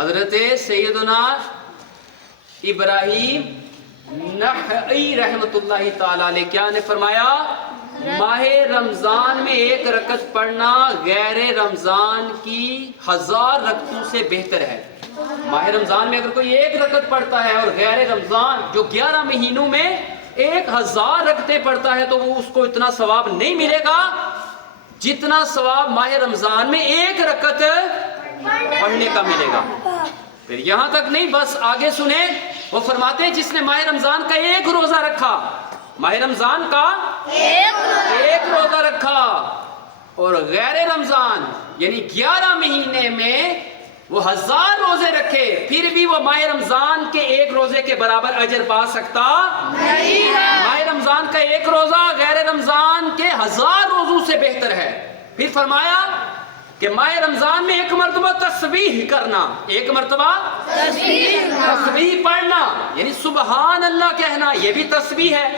حضرت سیدنا ابراہیم نخعی رحمۃ اللہ تعالی علیہ کیا نے فرمایا، ماہ رمضان میں ایک رکعت پڑھنا غیر رمضان کی 1000 رکعتوں سے بہتر ہے۔ ماہ رمضان میں اگر کوئی ایک رکعت پڑھتا ہے اور غیر رمضان جو 11 مہینوں میں 1000 رکعتیں پڑھتا ہے تو وہ اس کو اتنا ثواب نہیں ملے گا جتنا ثواب ماہ رمضان میں ایک رکعت پڑھنے کا ملے گا۔ پھر یہاں تک نہیں، بس آگے سنیں، وہ فرماتے ہیں جس نے ماہ رمضان کا ایک روزہ رکھا، ماہ رمضان کا ایک روزہ رکھا اور غیر رمضان یعنی 11 مہینے میں وہ 1000 روزے رکھے، پھر بھی وہ ماہ رمضان کے ایک روزے کے برابر اجر پا سکتا نہیں ہے۔ ماہ رمضان کا ایک روزہ غیر رمضان کے 1000 روزوں سے بہتر ہے۔ پھر فرمایا کہ ماہ رمضان میں ایک مرتبہ تسبیح کرنا، ایک مرتبہ تسبیح پڑھنا یعنی سبحان اللہ کہنا، یہ بھی تسبیح ہے،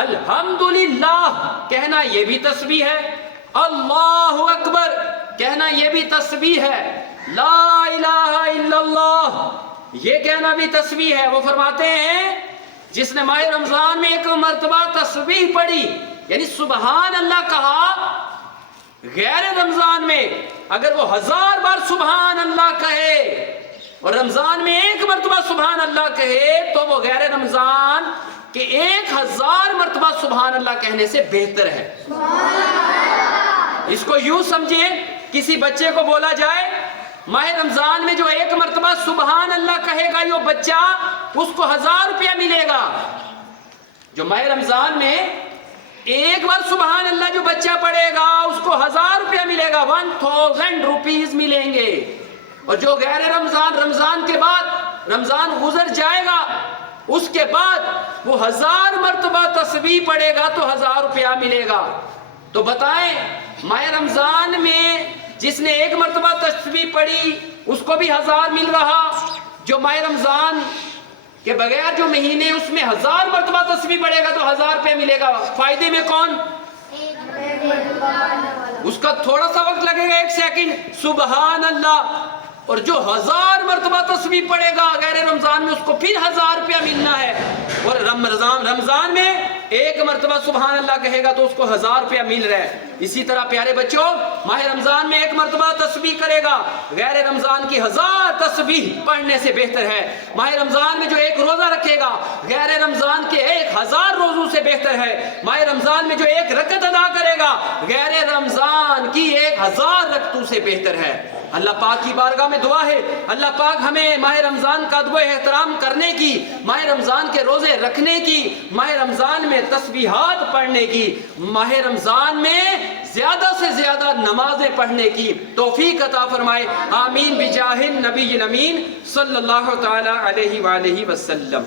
الحمدللہ کہنا یہ بھی تسبیح ہے، اللہ اکبر کہنا یہ بھی تسبیح ہے، لا الہ الا اللہ یہ کہنا بھی تسبیح ہے۔ وہ فرماتے ہیں جس نے ماہ رمضان میں ایک مرتبہ تسبیح پڑھی یعنی سبحان اللہ کہا، غیر رمضان میں اگر وہ 1000 بار سبحان اللہ کہے اور رمضان میں ایک مرتبہ سبحان اللہ کہے تو وہ غیر رمضان کہ 1000 مرتبہ سبحان اللہ کہنے سے بہتر ہے۔ اس کو یوں سمجھیں، کسی بچے کو بولا جائے ماہ رمضان میں جو ایک مرتبہ سبحان اللہ کہے گا یہ بچہ اس کو 1000 روپیہ ملے گا۔ جو ماہ رمضان میں ایک بار سبحان اللہ جو بچہ پڑھے گا اس کو 1000 روپیہ ملے گا، 1000 روپیز ملیں گے۔ اور جو غیر رمضان کے بعد رمضان گزر جائے گا اس کے بعد وہ 1000 مرتبہ تسبیح پڑھے گا تو 1000 روپیہ ملے گا۔ تو بتائیں ماہ رمضان میں جس نے ایک مرتبہ تسبیح پڑھی اس کو بھی 1000 مل رہا، جو ماہ رمضان کے بغیر جو مہینے اس میں 1000 مرتبہ تسبیح پڑھے گا تو 1000 روپے ملے گا۔ فائدے میں کون؟ اس کا تھوڑا سا وقت لگے گا، 1 سیکنڈ، سبحان اللہ، اور جو 1000 مرتبہ تسبیح پڑھے گا غیر رمضان میں اس کو پھر 1000 روپیہ ملنا ہے، اور رمضان میں ایک مرتبہ سبحان اللہ کہے گا تو اس کو 1000 روپیہ مل رہا ہے۔ اسی طرح پیارے بچوں ماہ رمضان میں ایک مرتبہ تسبیح کرے گا غیر رمضان کی 1000 تسبیح پڑھنے سے بہتر ہے۔ ماہ رمضان میں جو ایک روزہ رکھے گا غیر رمضان کے 1000 روزوں سے بہتر ہے۔ ماہ رمضان میں جو ایک رکعت ادا کرے گا غیر رمضان کی 1000 رکعتوں سے بہتر ہے۔ اللہ پاک کی بارگاہ میں دعا ہے اللہ پاک ہمیں ماہ رمضان کا ادب و احترام کرنے کی، ماہ رمضان کے روزے رکھنے کی، ماہ رمضان میں تسبیحات پڑھنے کی، ماہ رمضان میں زیادہ سے زیادہ نمازیں پڑھنے کی توفیق عطا فرمائے، آمین بجاہ النبی الامین صلی اللہ تعالی علیہ وآلہ وسلم۔